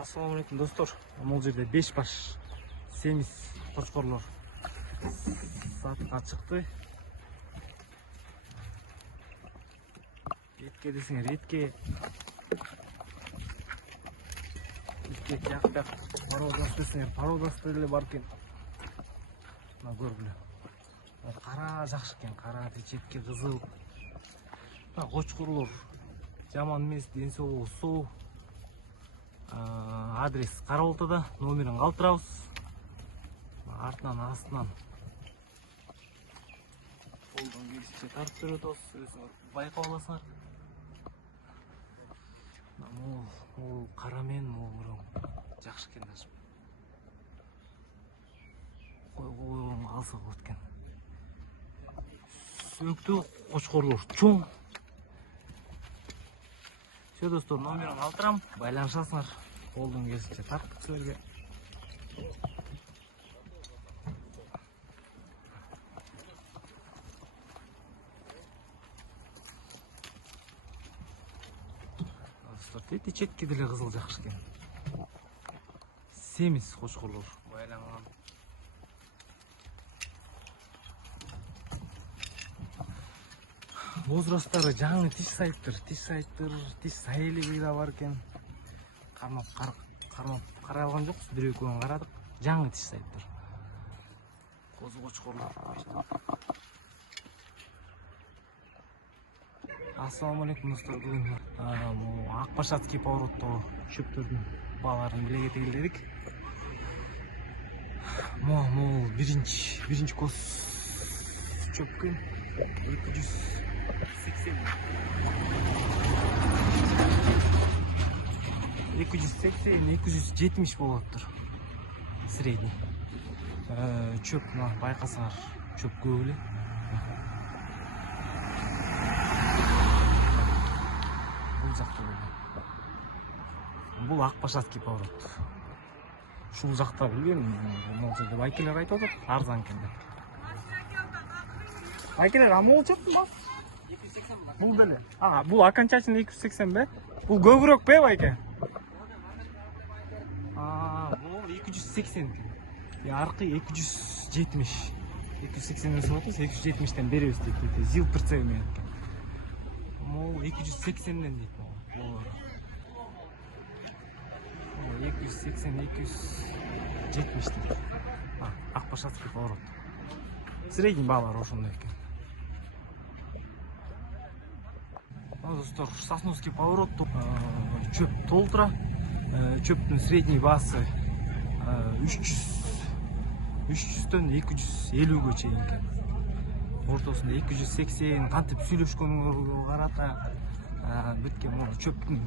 Ассалаумалейкум достор. Бул жерде 5 баш семиз кочкорлор сатка чыкты. Этке десеңер этке жакта пародасы десеңер пародасы деле бар экен. Мына көргүлө. Кара жакшы экен, кара четке кызыл. Кочкорлор жаман эмес, ден соолугу соо. Адрес Карабалтада, номерин калтырабыз. Артынан астынан колдон келишинче тартып берет атабыз. Байкап аласыңар. Могул кара мен могул жакшы экен даже. Койгон алса болот экен. Сөөктүү кочкорлор чоң. Все достор, номерин калтырам, байланышасыңар. Колдон келишинче тарттык силерге. Достор, тети четки деле кызыл жакшы экен. Семиз кочкорлор байланган. Возрасттары жаңы тиш сайыптыр, тиш сайылыгы да бар экен. Карап алган жокпуз, бир-экөөнү карадык. Жаңы тиш сайыптыр. Козу кочкорлор. Ассалаумалейкум достор. Бүгүн Акбашатский повороттогу чөптөрдүн бааларын биле кетели дедик. Могул биринчи коз чөпкөн 280-270 болоттур. Средний. Чөп байкасаңар, чөп көп эле. Бул жакта болгон. Бул Акбашатский поворот. Ушул жакта билген, могул жерде байкелер айтып атат, арзан экен деп. Байкелер амол чөптү ба? 280 ба? Бул деле. Бул окончательно 280 бе? Бул көбүрөөк бе байке? Бул 280. Аркы 270. 280 болсо 270тен беребиз дейт. Зил прицеп менен. Бул 280ден дейт. Бул 280-270 дейт. Акбашатский поворот. Средний баалар ошондой экен. Достор, Сосновский поворот чөп толтура. Чөптүн средний баасы 300дөн 250ге чейин экен. Ортосунда 280, кантип сүйлөшкөнгө карата бүткен могу чөптүн.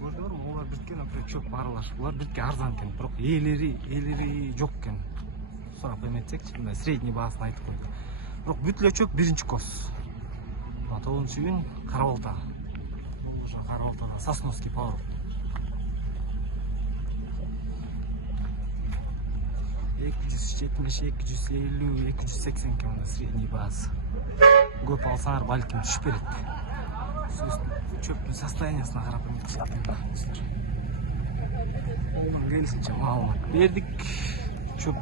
Көрдүңөр, булар бүткен чөп аралаш. Булар бүткен арзан экен, бирок ээлери жок экен. Сурап эметсекчи, мына средний баасын айтып койдук. Бирок бүт эле чөп биринчи коз. 9-күн Карабалта. Бул ошо Карабалтада Сосновский поворот. 270, 250, 280 экен средний баасы. Көп алсаңар балким түшүп берет. Чөптүн состояниясына карап эметсек экен. Келишинче маалымат бердик. Чөп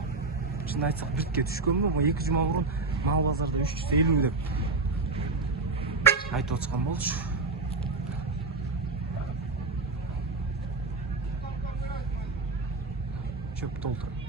чын айтсак биртке түшкөнбү? 2 жума мурун мал базарда 350 деп айтып отчкан болчу. Чөп толтуруп